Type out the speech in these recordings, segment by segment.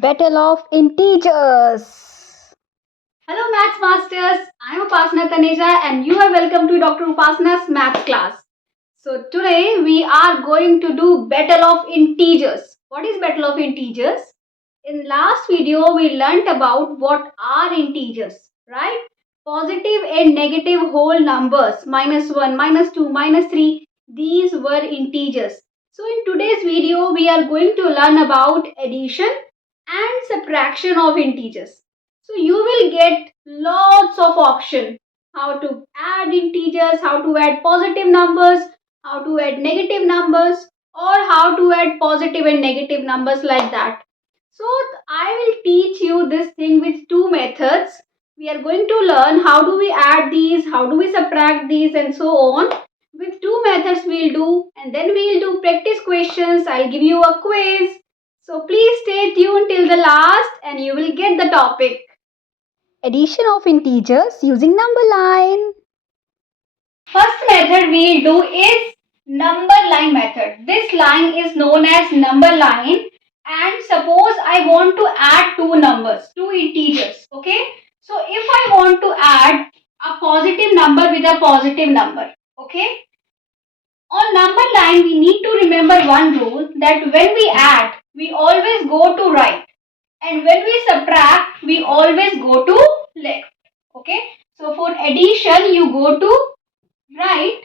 Battle of Integers. Hello Maths Masters, I am Upasana and you are welcome to Dr. Upasana's Maths class. So today we are going to do Battle of Integers. What is Battle of Integers? In last video we learnt about what are integers, right? Positive and negative whole numbers, -1, -2, -3, these were integers. So in today's video we are going to learn about addition and subtraction of integers. So you will get lots of options how to add integers, how to add positive numbers, how to add negative numbers, or how to add positive and negative numbers like that. So I will teach you this thing with two methods. We are going to learn how do we add these, how do we subtract these, and so on. With two methods we'll do, and then we'll do practice questions. I'll give you a quiz. So please stay tuned till the last and you will get the topic. Addition of integers using number line. First method we'll do is number line method. This line is known as number line, and suppose I want to add two numbers, two integers, okay? So if I want to add a positive number with a positive number, okay? On number line we need to remember one rule, that when we add we always go to right, and when we subtract we always go to left, okay? So for addition you go to right,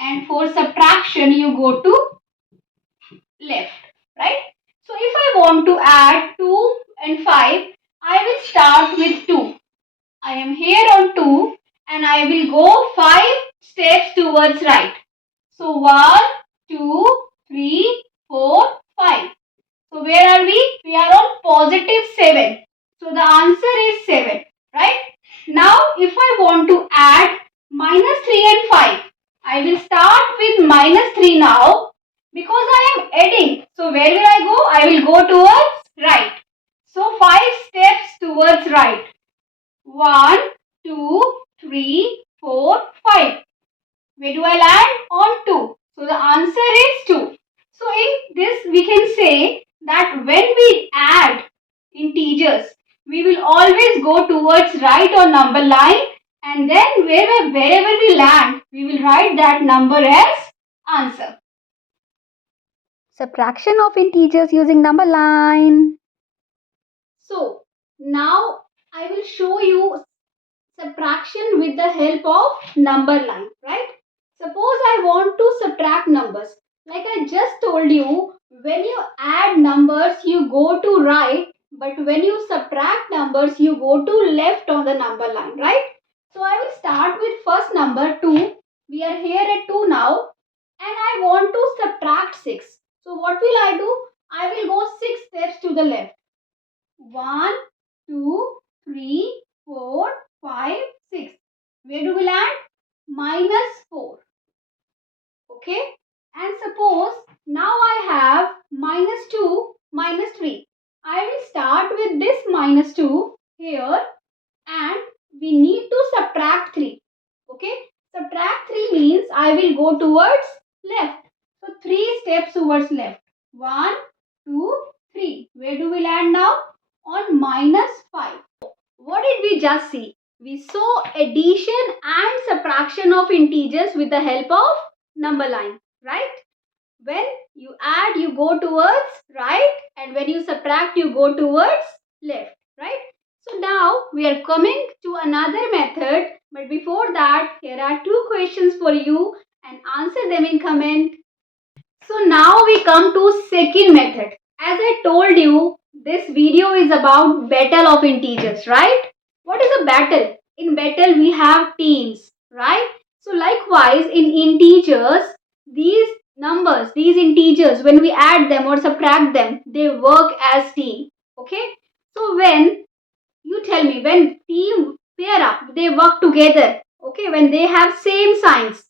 and for subtraction you go to left, right? So if I want to add 2 and 5, I will start with 2. I am here on 2 and I will go 5 steps towards right. So 1, 2, 3, 4, 5. So where are we? We are on positive 7. So the answer is 7, right? Now if I want to add -3 and 5, I will start with -3 now because I am adding. So where will I go? I will go towards right. So 5 steps towards right. 1, 2, 3, 4, 5. Where do I land? On 2. So the answer is 2. So in this we can say that when we add integers, we will always go towards right on number line, and then wherever we land, we will write that number as answer. Subtraction of integers using number line. So now I will show you subtraction with the help of number line, right? Suppose I want to subtract numbers. Like I just told you, when you add numbers, you go to right, but when you subtract numbers, you go to left on the number line, right? So I will start with first number 2. We are here at 2 now, and I want to subtract 6. So what will I do? I will go 6 steps to the left. 1, 2, 3, 4, 5, 6. Where do we land? -4. Okay. And suppose now I have -2, -3. I will start with this -2 here, and we need to subtract 3. Okay. Subtract 3 means I will go towards left. So 3 steps towards left. 1, 2, 3. Where do we land now? On -5. What did we just see? We saw addition and subtraction of integers with the help of number line, right? When you add, you go towards right, and when you subtract, you go towards left, right? So now we are coming to another method, but before that, here are two questions for you and answer them in comment. So now we come to second method. As I told you, this video is about battle of integers, right? What is a battle? In battle we have teams, right? So likewise in integers, these numbers, these integers, when we add them or subtract them, they work as team, okay? So when you tell me, when team pair up, they work together, okay? When they have same signs,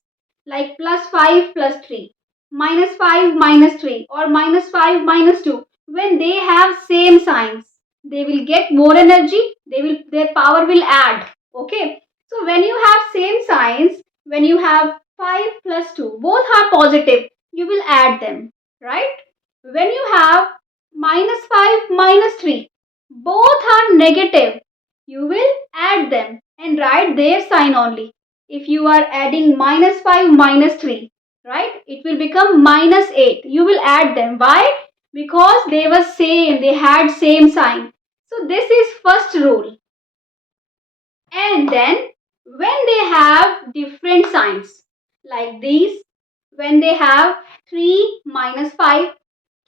like +5 +3, -5 -3, or -5 -2, when they have same signs, they will get more energy, their power will add, okay? So when you have same signs, when you have 5 + 2, both are positive, you will add them, right? When you have -5 -3. Both are negative. You will add them and write their sign only. If you are adding -5 -3, right, it will become -8. You will add them. Why? Because they were same, they had same sign. So this is first rule. And then when they have different signs like these, when they have 3 -5,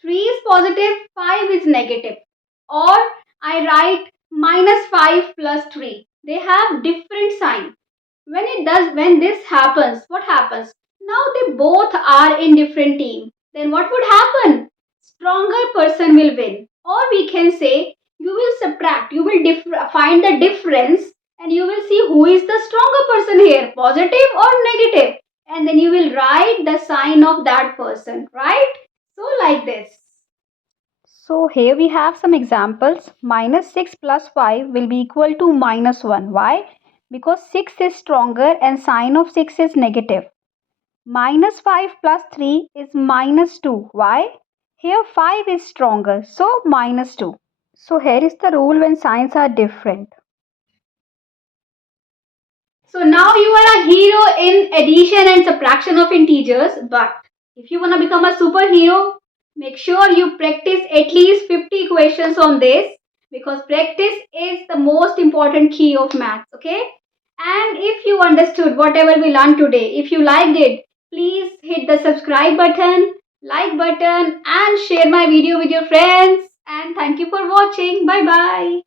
3 is positive, 5 is negative. Or I write -5 plus 3. They have different sign. When this happens, what happens? Now they both are in different team. Then what would happen? Stronger person will win. Or we can say you will subtract. You will find the difference and you will see who is the stronger person here, positive or negative. And then you will write the sign of that person, right? So like this. So here we have some examples. -6 plus 5 will be equal to -1. Why? Because 6 is stronger and sign of 6 is negative. -5 plus 3 is -2. Why? Here 5 is stronger, so -2. So here is the rule when signs are different. So now you are a hero in addition and subtraction of integers, but if you want to become a superhero, make sure you practice at least 50 questions on this, because practice is the most important key of maths, okay? And if you understood whatever we learned today, if you liked it, please hit the subscribe button, like button and share my video with your friends. And thank you for watching. Bye bye.